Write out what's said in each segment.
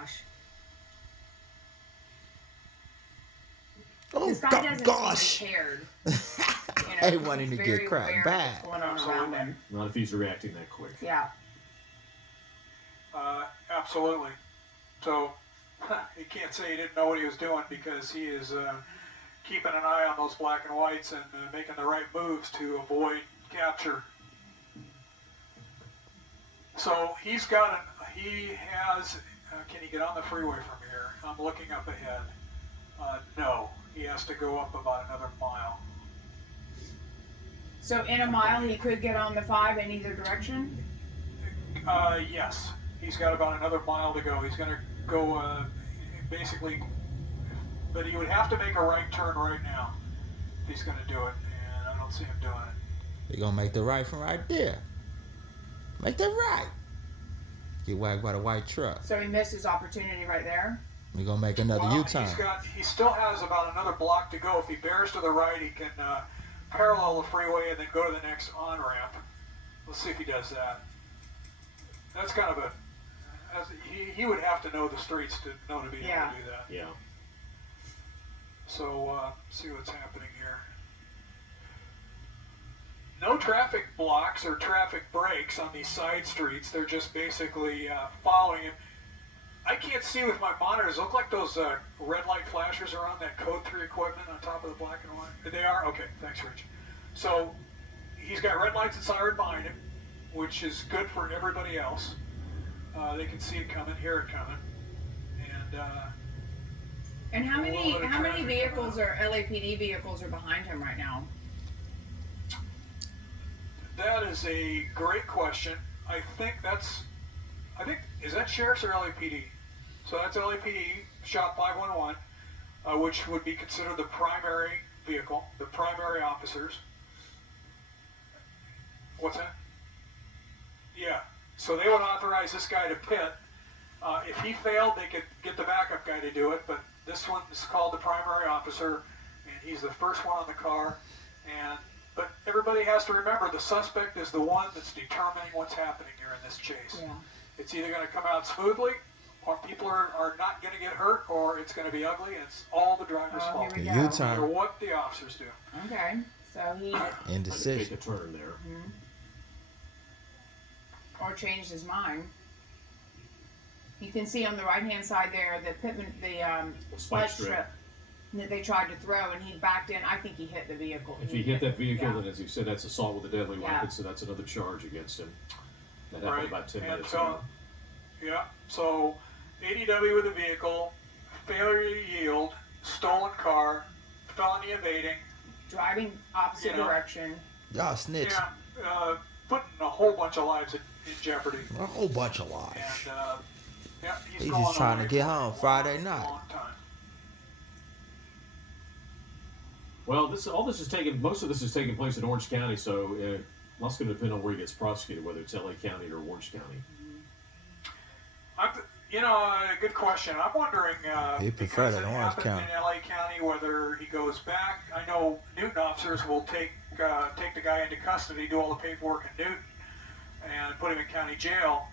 gosh. Oh This guy doesn't gosh! seem cared. I want him to get cracked aware of bad. what's going on around him. Not if he's reacting that quick. Yeah. Absolutely. So he can't say he didn't know what he was doing because he is keeping an eye on those black and whites and making the right moves to avoid capture. So he has, can he get on the freeway from here? I'm looking up ahead. No, he has to go up about another mile. So in a mile, he could get on the 5 in either direction? Yes. He's got about another mile to go. He's going to go basically, but he would have to make a right turn right now if he's going to do it, and I don't see him doing it. They're gonna make the right from right there. Make that right. Get whacked by the white truck. So he missed his opportunity right there? We're gonna make another U-turn. He still has about another block to go. If he bears to the right, he can parallel the freeway and then go to the next on-ramp. Let's see if he does that. That's kind of he would have to know the streets to know to be able to do that. Yeah. So see what's happening here. No traffic blocks or traffic breaks on these side streets. They're just basically following him. I can't see with my monitors. Look like those red light flashers are on that Code 3 equipment on top of the black and white. They are? Okay, thanks, Rich. So he's got red lights and siren behind him, which is good for everybody else. They can see it coming, hear it coming. And how many vehicles or LAPD vehicles are behind him right now? That is a great question. I think, is that Sheriff's or LAPD? So that's LAPD, Shop 511, which would be considered the primary vehicle, the primary officers. What's that? Yeah. So they would authorize this guy to pit. If he failed, they could get the backup guy to do it, but this one is called the primary officer, and he's the first one on the car. But everybody has to remember the suspect is the one that's determining what's happening here in this chase. Yeah. It's either going to come out smoothly, or people are not going to get hurt, or it's going to be ugly, and it's all the driver's fault. Here we No go. U-turn. matter what the officers do. Okay. So he Indecision. Take a turn there. or changed his mind. You can see on the right-hand side there the spike strip that they tried to throw, and he backed in. I think he hit the vehicle. If he hit that vehicle, yeah. then as you said, that's assault with a deadly Yeah. weapon, so that's another charge against him. That happened Right. about 10 And minutes so, ago. yeah, so ADW with a vehicle, failure to yield, stolen car, felony evading, Driving opposite direction. Y'all snitch. putting a whole bunch of lives in jeopardy. A whole bunch of lies. And he's He's gone just trying to away get for a home Friday long, night. long time. Well, most of this is taking place in Orange County, so that's going to depend on where he gets prosecuted, whether it's LA County or Orange County. Good question. I'm wondering He preferred because it in it Orange happened County. in LA County, whether he goes back. I know Newton officers will take the guy into custody, do all the paperwork in Newton, and put him in county jail.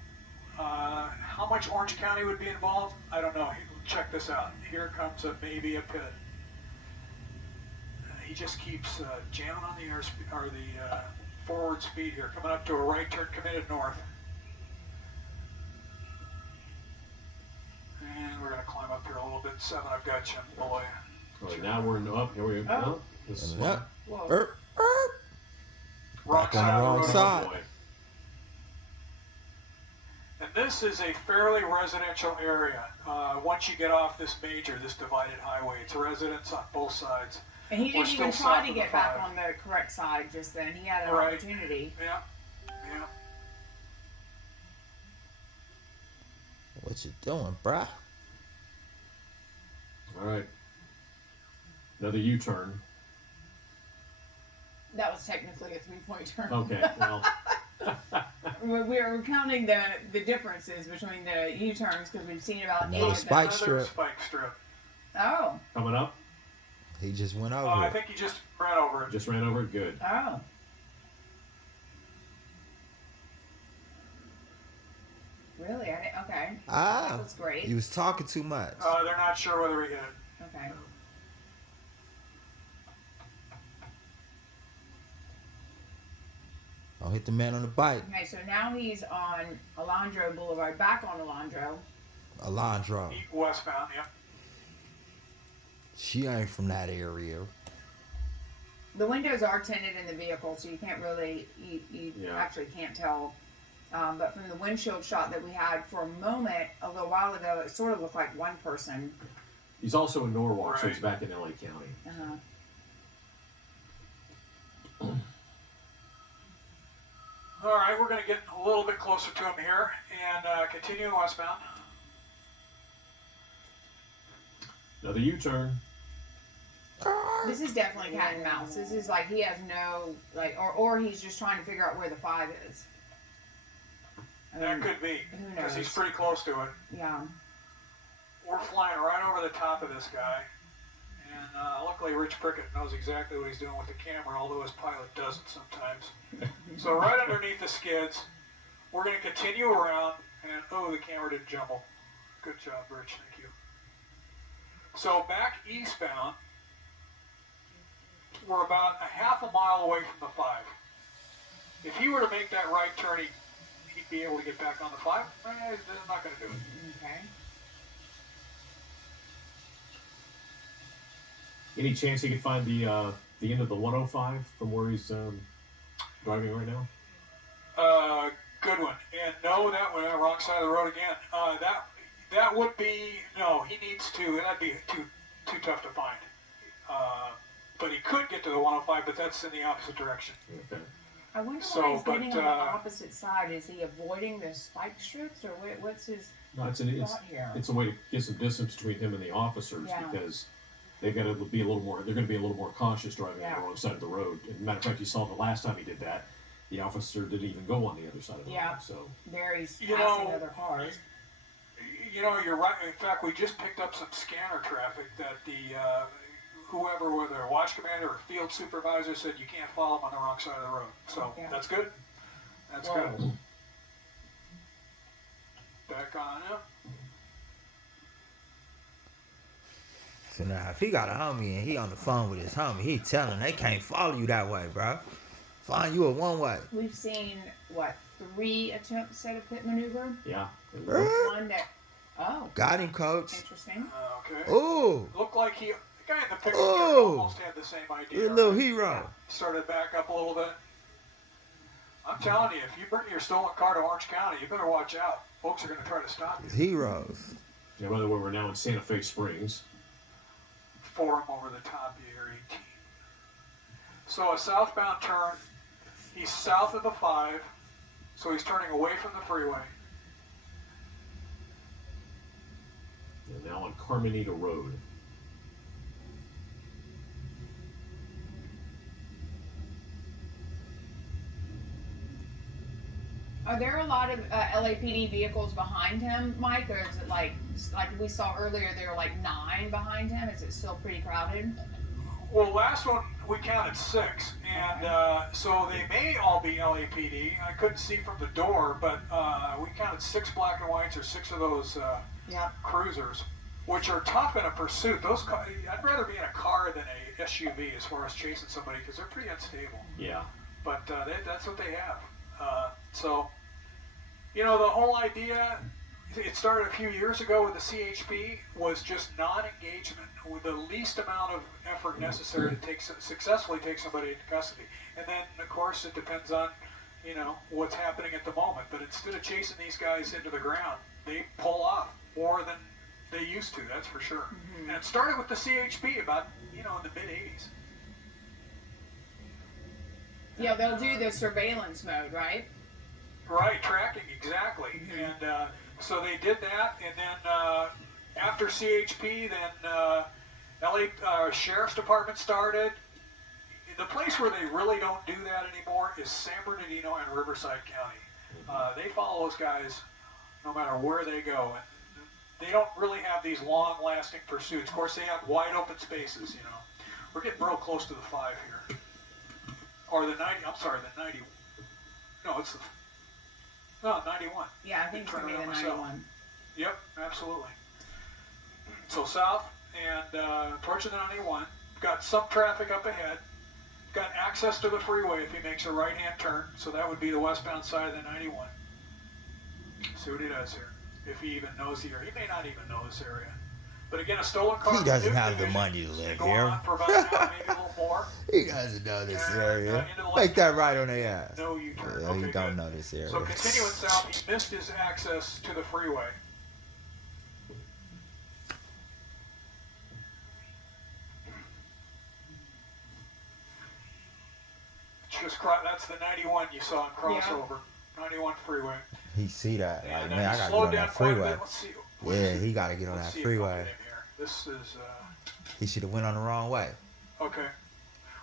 How much Orange County would be involved? I don't know. Check this out. Here comes maybe a pit. He just keeps jamming on the forward speed here, coming up to a right turn committed north. And we're going to climb up here a little bit. 7, I've got you below you. All right, now we're up. Here we go. Oh. This is Yep. Whoa. Wrong Back on side the of wrong road. side. boy. And this is a fairly residential area. Once you get off this divided highway, it's residents on both sides. And he We're didn't even still try south to of the get back 5. on the correct side just then. He had an Right. opportunity. Yeah. What you doing, bruh? All right. Another U-turn. That was technically a 3-point turn. Okay, well, We're counting the differences between the U-turns because we've seen about 8 Another of spike them. Another strip. spike strip. Oh. coming up. He just went I over it. think he just ran over it. Just ran over it. Good. Oh. Really? I didn't, okay. Ah, That was great. you was talking too much. They're not sure whether he hit it. Okay. Don't hit the man on the bike. Okay, so now he's on Alondro Boulevard, back on Alondro. Alondra. Westbound, yeah. She ain't from that area. The windows are tinted in the vehicle, so you can't really, you Yeah. actually can't tell. But from the windshield shot that we had for a moment a little while ago, it sort of looked like one person. He's also in Norwalk, so Right. he's back in LA County. Uh-huh. All right, we're going to get a little bit closer to him here and continue westbound. Another U-turn. This is definitely cat and mouse. This is like he has no, like, or he's just trying to figure out where the 5 is. I That mean, could be, who because he's knows? pretty close to it. Yeah. We're flying right over the top of this guy. And luckily Rich Prickett knows exactly what he's doing with the camera, although his pilot doesn't sometimes. So right underneath the skids, we're going to continue around, and oh, the camera didn't jumble. Good job, Rich, thank you. So back eastbound, we're about a half a mile away from the 5. If he were to make that right turn, he'd be able to get back on the 5. He's not going to do it. Okay. Any chance he could find the end of the 105 from where he's driving right now? Good one. And no, that one, wrong side of the road again. That would be, no, he needs to, that'd be too tough to find. But he could get to the 105, but that's in the opposite direction. Okay. I wonder So, why he's but, getting on the opposite side. Is he avoiding the spike strips, or what's his No, it's thought here? a way to get some distance between him and the officers Yeah. because they've got to be a little more. They're going to be a little more cautious driving on Yeah. the wrong side of the road. As a matter of fact, you saw the last time he did that, the officer didn't even go on the other side of the Yeah. road. So There he's You passing know- other cars. You know, you're right. In fact, we just picked up some scanner traffic that the whoever, whether a watch commander or field supervisor, said you can't follow him on the wrong side of the road. So Yeah. that's good. That's Whoa. good. Back on up. So now, if he got a homie and he on the phone with his homie, he telling they can't follow you that way, bro. Find you a one way. We've seen what 3 attempts at a pit maneuver. yeah, One that, oh, Got him, coach. interesting. Okay. Ooh, Looked like the guy in the picture Oh. almost had the same you're idea. a little hero. Started back up a little bit. I'm telling you, if you bring your stolen car to Orange County, you better watch out. Folks are going to try to stop you. Heroes. yeah. By the way, we're now in Santa Fe Springs. 4 over the top here, 18. So a southbound turn. He's south of the 5, so he's turning away from the freeway. And now on Carmenita Road. Are there a lot of LAPD vehicles behind him, Mike, or is it like we saw earlier? There were like 9 behind him. Is it still pretty crowded? Well, last one we counted 6, and so they may all be LAPD. I couldn't see from the door, but we counted 6 black and whites or 6 of those Yeah. cruisers, which are tough in a pursuit. Those I'd rather be in a car than a SUV as far as chasing somebody because they're pretty unstable. Yeah. But that's what they have. So, you know, the whole idea, it started a few years ago with the CHP, was just non-engagement, with the least amount of effort necessary to successfully take somebody into custody. And then, of course, it depends on, you know, what's happening at the moment. But instead of chasing these guys into the ground, they pull off more than they used to, that's for sure. And it started with the CHP about, you know, in the mid-'80s. Yeah, they'll do the surveillance mode, right? Right, tracking, exactly. And so they did that, and then after CHP, then LA Sheriff's Department started. The place where they really don't do that anymore is San Bernardino and Riverside County. They follow those guys no matter where they go. And they don't really have these long-lasting pursuits. Of course, they have wide open spaces, you know. We're getting real close to the 5 here. Or the 90, I'm sorry, the 90. No, it's the No, 91. Yeah, I think it's gonna be the Turn around myself. 91. Yep, absolutely. So south and towards the 91. Got some traffic up ahead. Got access to the freeway if he makes a right-hand turn. So that would be the westbound side of the 91. See what he does here. If he even knows the area. He may not even know this area. But again, a stolen car. He doesn't Duke have the Division. money to They live go here. on for about an hour, maybe a little more. He doesn't know this And, area. into the Make that left-hand right lane. on their ass. No U-turn. Yeah, Okay, he good. don't know this area. So continuing south, he missed his access to the freeway. That's the 91 you saw in crossover. 91 freeway. He see that. Like, And, man, I he gotta get slowed on down that quite a freeway. bit. Let's see. Yeah, he gotta get on Let's that see if I can freeway. get in here. This is He should have went on the wrong way. okay.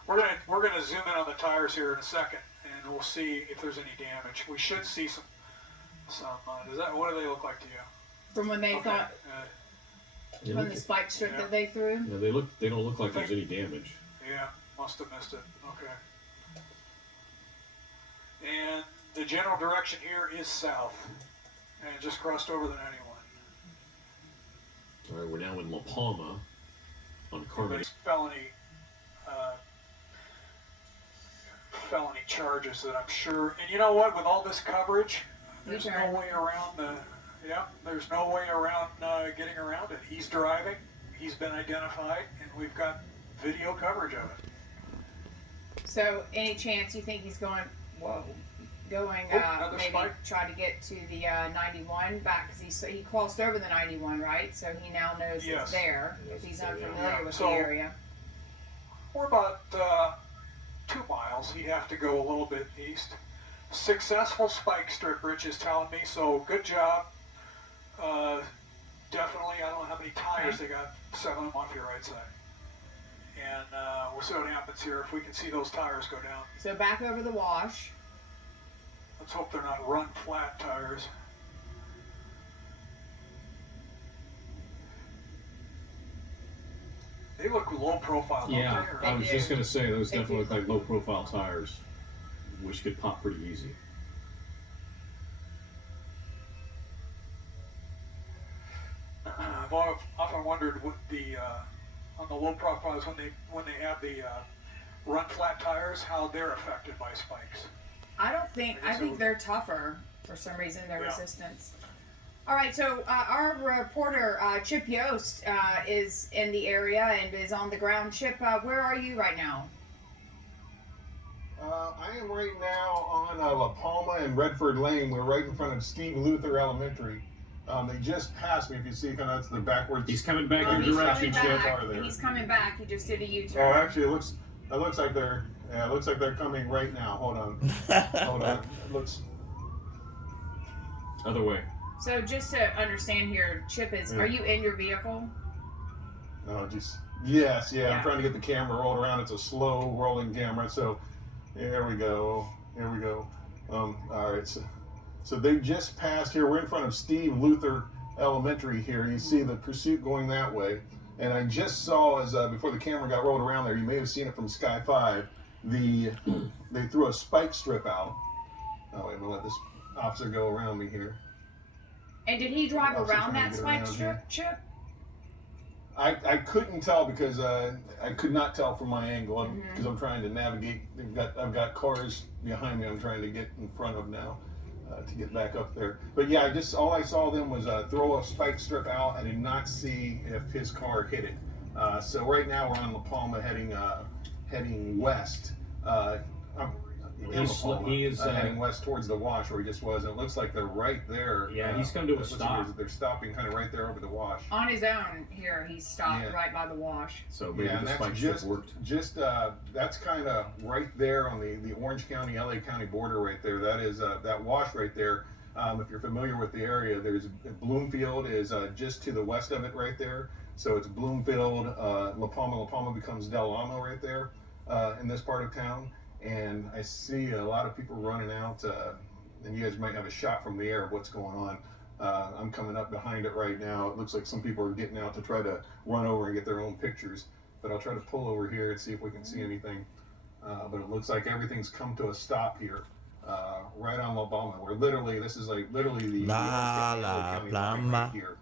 We're gonna zoom in on the tires here in a second, and we'll see if there's any damage. We should see some. What do they look like to you? From when they Okay. thought, They from look- the spike strip Yeah. that they threw. yeah, they don't look like there's any damage. Yeah, must have missed it. Okay. And the general direction here is south, and just crossed over the 91. All right, we're now in La Palma on Carmen. Felony charges that I'm sure. And you know what? With all this coverage, there's U-turn. no way around there's no way around getting around it. He's driving. He's been identified, and we've got video coverage of it. So, any chance you think he's going? Whoa, going another maybe spike. try to get to the 91 back because he crossed over the 91, right? So he now knows Yes. it's there if he's unfamiliar Yeah. with So- the area. We're about 2 miles. He'd have to go a little bit east. Successful spike strip, Rich is telling me. So good job. Definitely, I don't know how many tires they got. 7 of them off your right side. And we'll see what happens here if we can see those tires go down. So back over the wash. Let's hope they're not run flat tires. They look low profile, don't Yeah, they? I was just gonna say those They definitely do. look like low profile tires, which could pop pretty easy. I've often wondered what the on the low profiles when they have the run flat tires, how they're affected by spikes. I think they're tougher for some reason. Their Yeah. resistance. All right, so our reporter Chip Yost is in the area and is on the ground. Chip, where are you right now? I am right now on La Palma and Redford Lane. We're right in front of Steve Luther Elementary. They just passed me. If you see, kind of that's the backwards. He's coming back your He's direction, coming Chip. back. Are there? He's coming back. He just did a Oh, U-turn. actually, it looks like they're. Yeah, it looks like they're coming right now. Hold on. Hold on. It looks. Other way. So just to understand here, Chip is. Yeah. Are you in your vehicle? No, just. Yes, yeah. Yeah. I'm trying to get the camera rolled around. It's a slow rolling camera. So, there we go. Here we go. All right. So they just passed here. We're in front of Steve Luther Elementary here. You see the pursuit going that way. And I just saw, as before the camera got rolled around there, you may have seen it from Sky 5, they threw a spike strip out. Oh, wait, I'm going to let this officer go around me here. And did he drive Also around trying that to get spike around strip, here. Chip? I couldn't tell because I could not tell from my angle Mm-hmm. because I'm trying to navigate. I've got cars behind me I'm trying to get in front of now to get back up there. But yeah, all I saw them was throw a spike strip out. I did not see if his car hit it. So right now we're on La Palma heading west. He is, heading west towards the wash where he just was, and it looks like they're right there. Yeah, he's come to a it looks like stop. they're stopping kind of right there over the wash. On his own here, he stopped Yeah. right by the wash. So maybe Yeah, and the that's spike strip just worked. that's kind of right there on the Orange County, LA County border right there. That is that wash right there. If you're familiar with the area, there's Bloomfield is just to the west of it right there. So it's Bloomfield, La Palma. La Palma becomes Del Amo right there in this part of town. And I see a lot of people running out, and you guys might have a shot from the air of what's going on. I'm coming up behind it right now. It looks like some people are getting out to try to run over and get their own pictures. But I'll try to pull over here and see if we can see anything. But it looks like everything's come to a stop here. right on La Palma. We're literally, this is like literally the La Orange County line Plama. right here.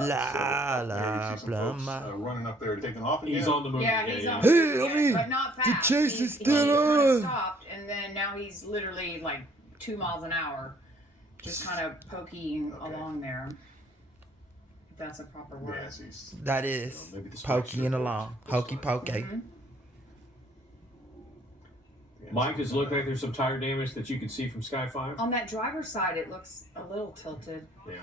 La There you see some folks Plama. running up there, taking off again. He's on the move. Yeah, he's on. Hey, the I mean, but not the fast. chase is still he on. kinda stopped, and then now he's literally like 2 miles an hour, just kind of poking Okay. along there. If that's a proper word. Yes, he's That is Maybe the spike poking strip along. works this Hokey time. pokey. Mhm. Mike, does it look like there's some tire damage that you can see from Sky 5? On that driver's side, it looks a little tilted. Yeah.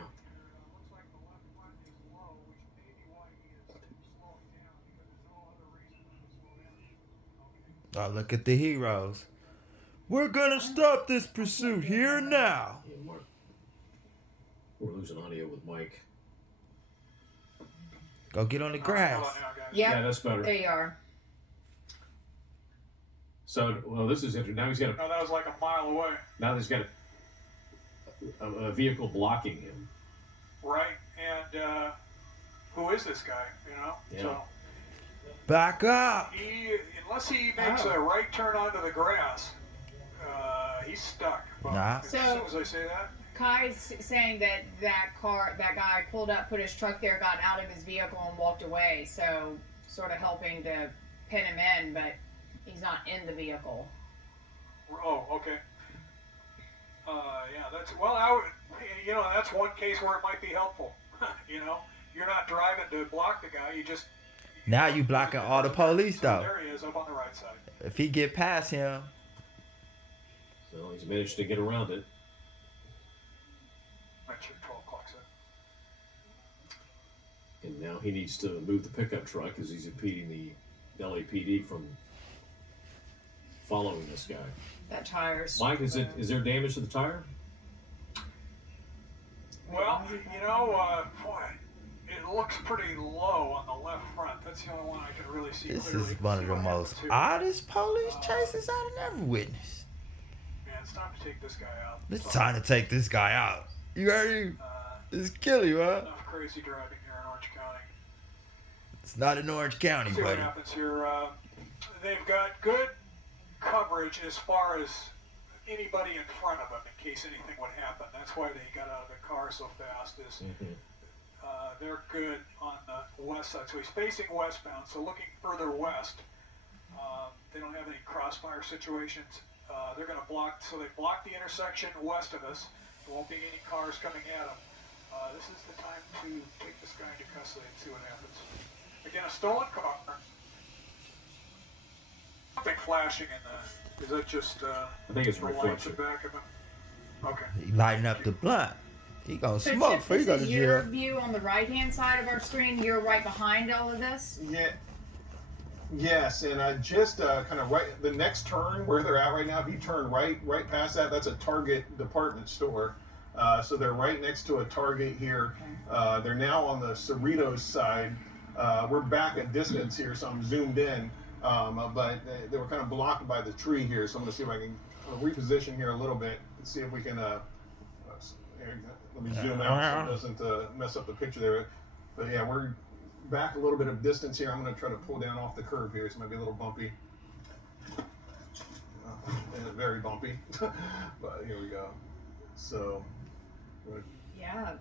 Oh, look at the heroes. We're gonna stop this pursuit here and now. Yeah, we're losing audio with Mike. Go get on the Hold grass. on now, guys. Yep, Yeah, that's better. there you are. So, well, this is interesting. Now he's got No, that was like a mile away. now he's got a vehicle blocking him. Right? And who is this guy? You know? Yeah. So Back up. unless he makes a right turn onto the grass, he's stuck. But Nah. as soon as I say that, Kai's saying that that guy pulled up, put his truck there, got out of his vehicle, and walked away. So, sort of helping to pin him in, but he's not in the vehicle. oh, okay. Yeah, that's well. That's one case where it might be helpful. You know, you're not driving to block the guy. You just Now you blocking all the police So though. there he is up on the right side. If he get past him, So he's managed to get around it. Make sure 12 o'clock's in. And now he needs to move the pickup truck because he's impeding the LAPD from following this guy. That tire's. Mike, is there damage to the tire? Well, boy, it looks pretty low on the left front. That's the only one I can really see this clearly. is one of See the what most happens here. oddest police chases I've ever witnessed. Man, it's time to take this guy out. It's time to take this guy out. You ready? It's killing you, huh? Enough crazy driving here in Orange County. It's not in Orange County, See what buddy. happens here. They've got good coverage as far as anybody in front of them in case anything would happen. That's why they got out of the car so fast. They're good on the west side. So he's facing westbound, so looking further west. They don't have any crossfire situations. They're going to block, so they block the intersection west of us. There won't be any cars coming at them. This is the time to take this guy into custody and see what happens. Again, a stolen car. Something flashing in the. Is that just I think it's the lights reflection. at the back of him? Okay. He lighting up the blunt. He gonna So smoke Chip, before he this go to is your jail. view on the right-hand side of our screen. You're right behind all of this. Yeah. Yes, and I just kind of right the next turn where they're at right now. If you turn right past that, that's a Target department store. So they're right next to a Target here. They're now on the Cerritos side. We're back a distance here, so I'm zoomed in. But they were kind of blocked by the tree here, so I'm going to see if I can reposition here a little bit and see if we can. Let me zoom out so it doesn't mess up the picture there. But yeah, we're back a little bit of distance here. I'm going to try to pull down off the curb here. It's might be a little bumpy. Very bumpy. But here we go. So. Yeah.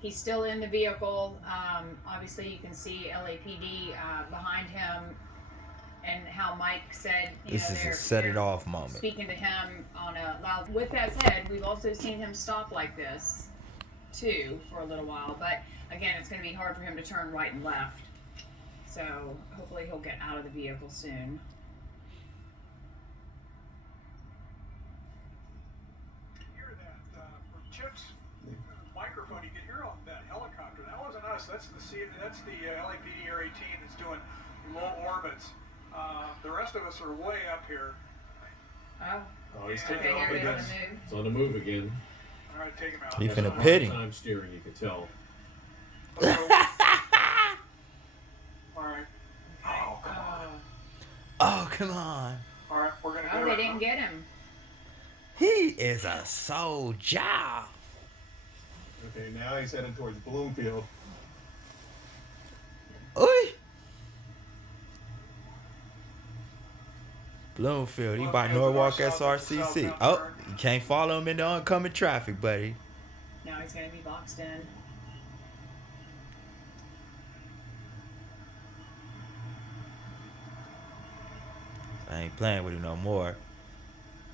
He's still in the vehicle. Obviously, you can see LAPD behind him, and how Mike said, This is they're a set it off moment. speaking to him on a loud. With that said, we've also seen him stop like this, too, for a little while. But again, it's going to be hard for him to turn right and left. So hopefully, he'll get out of the vehicle soon. Hear that from Chip's microphone? You can hear on that helicopter. That wasn't us. That's the LAPD Air 18 that's doing low orbits. The rest of us are way up here. Oh, Oh, he's Okay, taking okay, off here it again. is on the move. It's on the move again. All right, take him out. He That's finna a pit him. Time steering, you can tell. All right. Oh, come on. Oh, come on. All right, we're gonna Oh, do they it. didn't get him. He is a soldier. Okay, now he's headed towards Bloomfield. Oi. Bloomfield. He by Bloomfield's Norwalk north, south, SRCC. southbound Oh, turn. you can't follow him in the oncoming traffic, buddy. Now he's going to be boxed in. I ain't playing with him no more.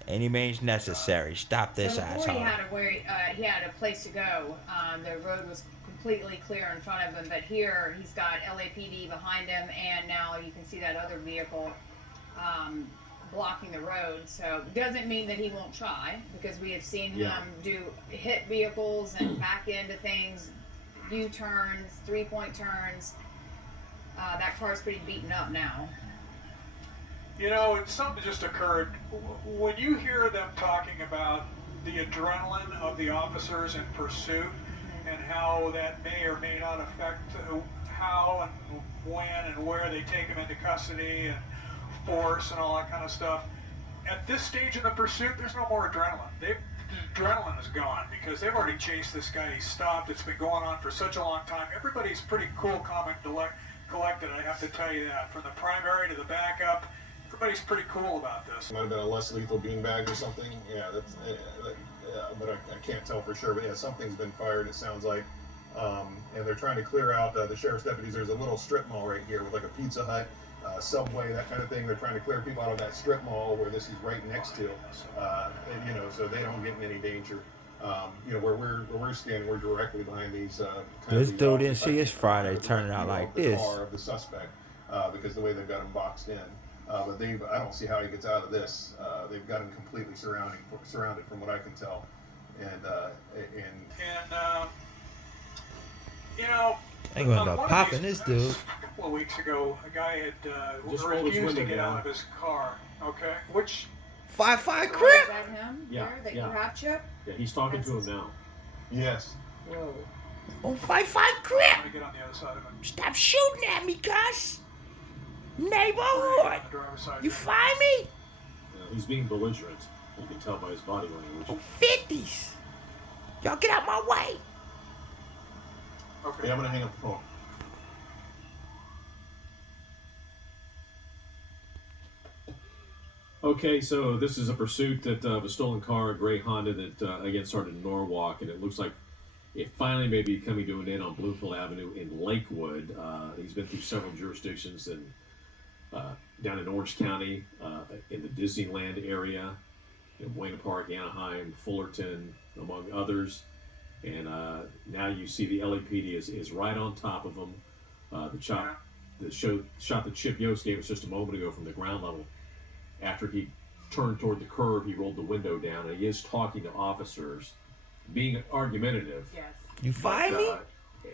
Any means necessary. Stop this So before asshole. he had a place to go. The road was completely clear in front of him, but here he's got LAPD behind him, and now you can see that other vehicle blocking the road. So it doesn't mean that he won't try, because we have seen him hit vehicles and back into things, U-turns, three-point turns. That car's pretty beaten up now. You know, something just occurred. When you hear them talking about the adrenaline of the officers in pursuit and how that may or may not affect how and when and where they take them into custody and force and all that kind of stuff, at this stage in the pursuit, there's no more adrenaline. The adrenaline is gone because they've already chased this guy. He's stopped. It's been going on for such a long time. Everybody's pretty cool, calm, and collected, I have to tell you that. From the primary to the backup, everybody's pretty cool about this. Might have been a less lethal beanbag or something. Yeah, that's. But I can't tell for sure. But yeah, something's been fired. It sounds like, and they're trying to clear out the sheriff's deputies. There's a little strip mall right here with like a Pizza Hut, Subway, that kind of thing. They're trying to clear people out of that strip mall where this is right next to, and, you know, so they don't get in any danger. You know, where we're standing, we're directly behind these. This dude didn't see his Friday turning out like the this. car of the suspect, because the way they've got him boxed in. But I don't see how he gets out of this. They've got him completely surrounded from what I can tell. And you know, Ain't gonna on go one of popping these- this dude. A couple of weeks ago, a guy had Just roll his refused to window get down. out of his car. Okay, which 5-5 So is crip. that him Yeah, there that yeah. you have, Chip? Yeah, he's talking to him now. yes, Whoa. On 5-5 I'm crip. gonna get on the other side of him. Stop shooting at me, Gus. On Neighborhood. the driver's side. You find me? You know, he's being belligerent. You can tell by his body language. 50s. Y'all get out my way. Okay. yeah, I'm gonna hang up the phone. Okay, so this is a pursuit that of a stolen car, a gray Honda that again started in Norwalk, and it looks like it finally may be coming to an end on Bloomfield Avenue in Lakewood. He's been through several jurisdictions and down in Orange County, in the Disneyland area, in Buena Park, Anaheim, Fullerton, among others. And now you see the LAPD is right on top of him. The shot that Chip Yost gave us just a moment ago from the ground level. After he turned toward the curb, he rolled the window down, and he is talking to officers, being argumentative. Yes. You find me?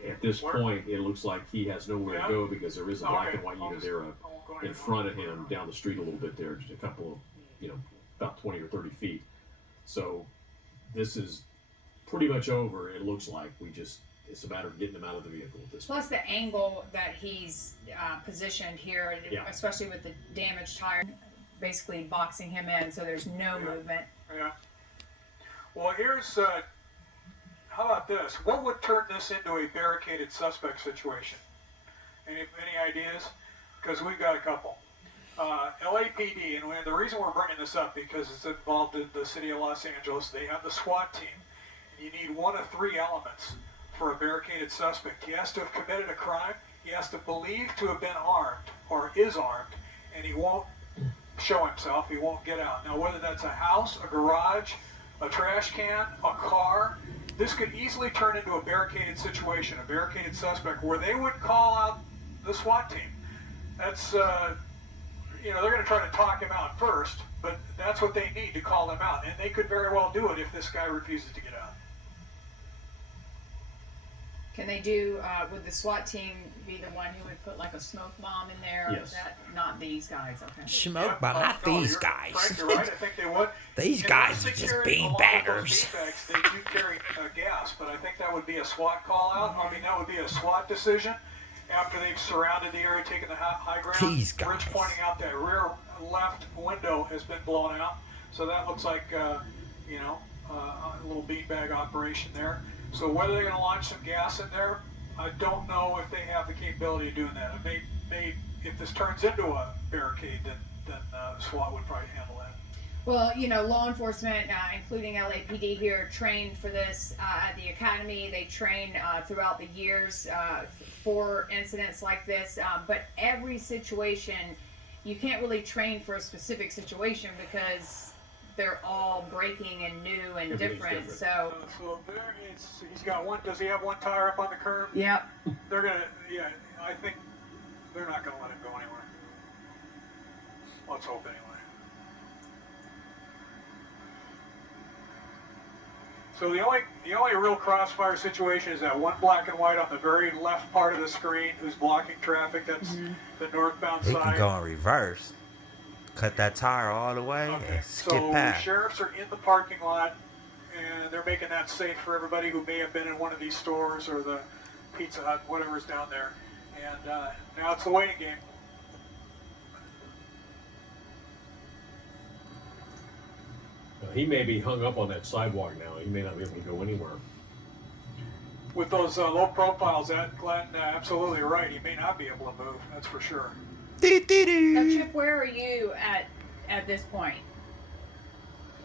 At this point, it looks like he has nowhere to go because there is a black and white unit there in front of him down the street a little bit there, just a couple of, about 20 or 30 feet. So this is pretty much over. It looks like it's a matter of getting him out of the vehicle at this point. Plus the angle that he's positioned here, Yeah. especially with the damaged tire, basically boxing him in, so there's no movement. Yeah. Well, here's how about this? What would turn this into a barricaded suspect situation? Any ideas? Because we've got a couple. LAPD, and the reason we're bringing this up because it's involved in the city of Los Angeles. They have the SWAT team. You need one of three elements for a barricaded suspect. He has to have committed a crime. He has to believe to have been armed or is armed, and he won't show himself. He won't get out. Now, whether that's a house, a garage, a trash can, a car, this could easily turn into a barricaded situation, a barricaded suspect, where they would call out the SWAT team. That's, they're going to try to talk him out first, but that's what they need to call him out. And they could very well do it if this guy refuses to get out. Can they do, would the SWAT team be the one who would put like a smoke bomb in there? Or Yes. is that not these guys? Okay. Smoke, but not No, these you're- guys. Frank, you're right. I think they would. These And guys unless are they just carry a lot of those beanbaggers. beanbags, they do carry gas, but I think that would be a SWAT call out. I mean, that would be a SWAT decision after they've surrounded the area, taken the high ground. These guys. Rich pointing out that rear left window has been blown out, so that looks like a little beanbag operation there. So whether they're going to launch some gas in there, I don't know if they have the capability of doing that. It may if this turns into a barricade, then then SWAT would probably handle that. Well, you know, law enforcement, including LAPD here, trained for this at the academy. They train throughout the years for incidents like this. But every situation, you can't really train for a specific situation because they're all breaking and new and different. So So there he's got one. Does he have one tire up on the curb? yep. They're gonna. Yeah, I think they're not gonna let him go anywhere. Let's hope anyway. So the only real crossfire situation is that one black and white on the very left part of the screen who's blocking traffic. That's the northbound He side. can go in reverse. Cut that tire all the way Okay, and skip so past. sheriffs are in the parking lot, and they're making that safe for everybody who may have been in one of these stores or the Pizza Hut, whatever's down there. And now it's the waiting game. He may be hung up on that sidewalk now. He may not be able to go anywhere. With those low profiles, Glenn, absolutely right. He may not be able to move. That's for sure. Now, Chip, where are you at this point?